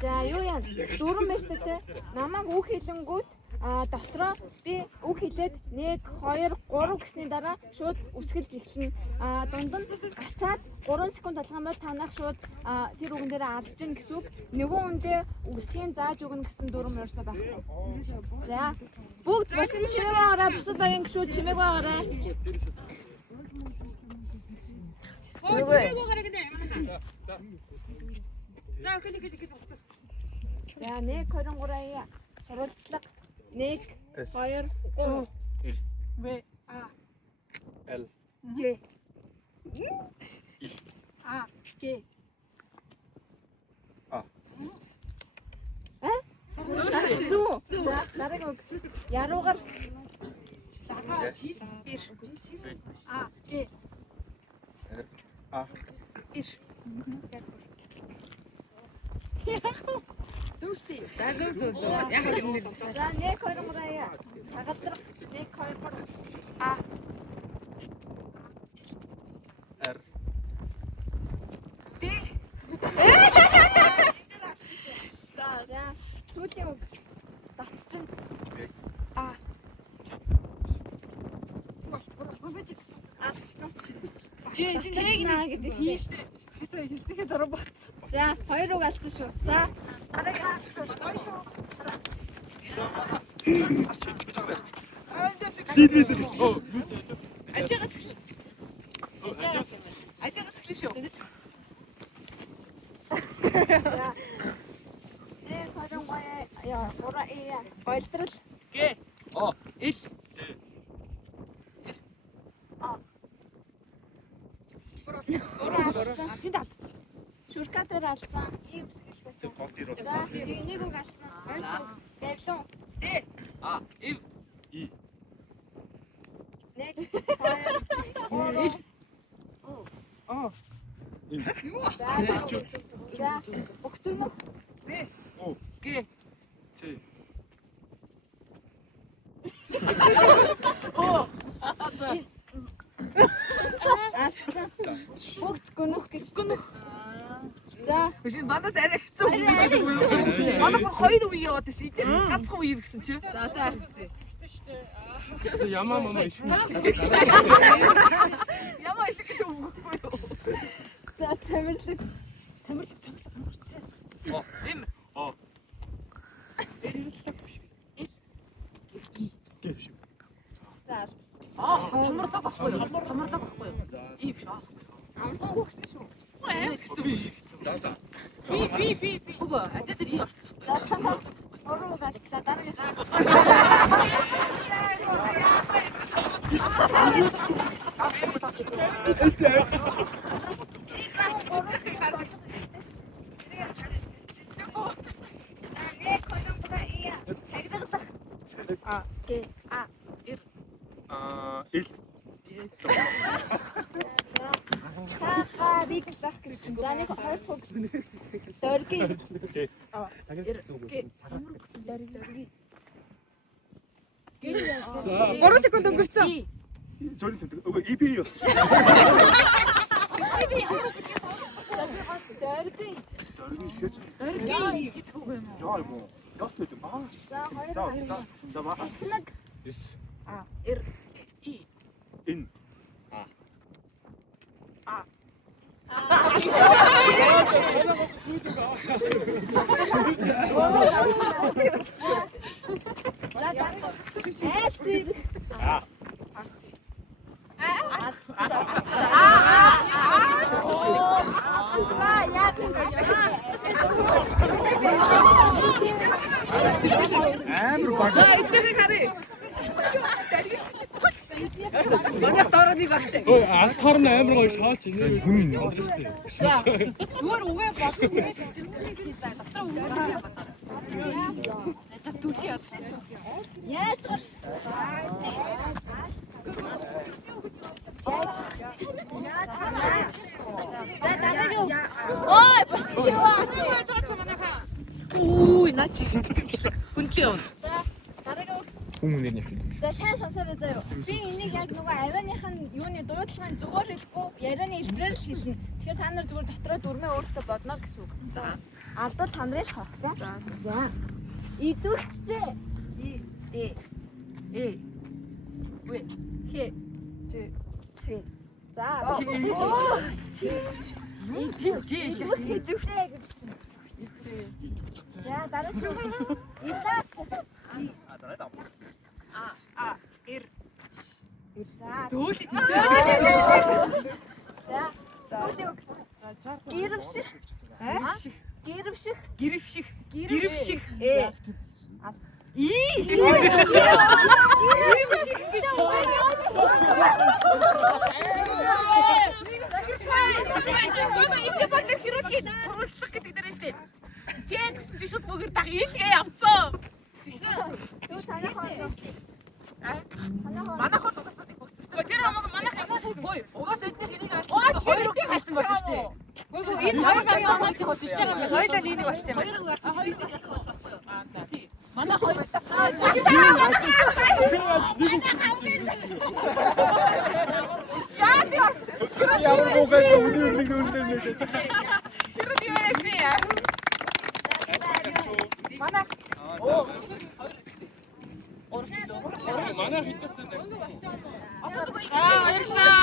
За юу яа? Дөрөв байж та те. Намайг үг хэлэнгүүт дотроо би үг хэлээд 1 2 3 гэсний дараа шууд үсгэлж эхэлнэ. Дунд нь гацаад 3 секунд болгоом бол танах шууд тэр үгэн дээр алдаж гин гэсэн үг. Нөгөө үндээ үсгийн зааж өгнө гэсэн дүрм ерөөсөө байхгүй. За бүгд басан чимээг аваарай. Бусад багийн гişүүд чимээг аваарай. Чимээг аваарай гэнэ. За окей. За 1 2 3 сурвалжлага 1 2 3 В Л Ж А Г Зүү. За дараагийн үг. Яруугаар ир А Г А ир. Зөв штий. За зөв. Яг л За 1 2 3 сагалдрах 1 2 3 А Р Д За сүүлийн үг. Татчин А Жинаа гэдэг шүү дээ. хисаа хийснийхээ дараа бац. За 2 үг алдсан шүү. За дараагийн Айтягас эхлэв шүү. За. Яа, гура яа. Болдрол. Г. О. Ил. Тэнд алдсан. Шүркатер алдсан. И үсгэлсэн. За, нэг үг алдсан. Хоёр үг. Давлуу. Д. А. Ив. И 1 2 3 За, өгцөнөх. О Г. Ц Алдсан. Бүгд гөнөх гэж гөнөх. За, Биш надад арай хэцүү үг гэдэг юм уу? Манай бүр хоёр үе яваад ший. Ганцхан үе гэсэн чи. За та арай. Ямаа мама иш. Ямаа иш гэдэг үг үгүй юу? за цамирлаг. О. Им. О За, алдсан. Томрлог ахгүй юу? Томрлог ахгүй юу? Ив шаах. Амбаг өгсөн шүү. Амар хэцүү. за Би. Үгүй адаа тэр ий орсон. За, танаа. Уруу галтлаа дараагийн. А Г А Ил Сахариглах гэж чинь. За нэг хоёр цаг. Дөргийн. Г Дөргийн. 3 секунд өнгөрсөн. Зөв үгүй ИП юу? Дөргийн. Дөрвий хийж. Дөргийн гэдэг үг юм уу? Яа юм уу? Яах вэ? Аа. За хоёр. За ба. Нэг. Ис. А Р И Ин. За дараагийн. А. Амар баг. За эдгээр харъя. Манайх доороо нэг багтай. Ой, алтаар нь амар гоё шаач нэ. Хүн За. Зүгээр үгээ бодсон үү? Дотроо үгээ. За түлхий явсан. Яаж За дараагийн. Ой, бас чи ваач. Үй, наа чи гэдэг юм шиг. Хүндлээ явна. За дараагийн. Хүмүүнээр нь явчихлаа. За сайн сонсоорой заяа. Би энийг яг нөгөө авианыхын юуны дуудлагын зүгээр хэлэхгүй ярианы хэлбэрээр л хэлнэ. Тэгэхээр та нар зүгээр дотроо дүрмээ өөртөө бодно гэсэн үг. За. Алдвал та нарын шах. За. Идвэгчтэй. Вэ. Хэ. Чи. За. Идвэгчтэй гэж чинь. За дараач. Илаш. За. Зөөлий тийм. За. Сүүлийг. Гэрвших. Гэрвших. Гэрвших. Гэрвших. Сурвалжлах гэдэг дээр шүү дээ. Чи гэсэн чи шууд бүгд дах ийхээ явцсан. Юу санаа хоо. Манайх бол угаасаа тийм өгсөстэй. Тэр хамаагүй манайх явсан гэсэн бой. Угаасаа эдгээр хэнийг авчихсан хоёр үг хайсан байна шүү дээ. Үгүй энэ хоёр цагаан нэг хос ичж байгаа юм байна. Хоёулаа нэг болсон юм байна. Хоёрыг гарцсан чинь эдгээр ялах болж байгаа байхгүй юу? Аа тий. Манайх хоёр Ямар гоогаас өнөр нэг өндөр нэг. Тэр үгүй яа. Манайх Манай хиттэй. баярлаа.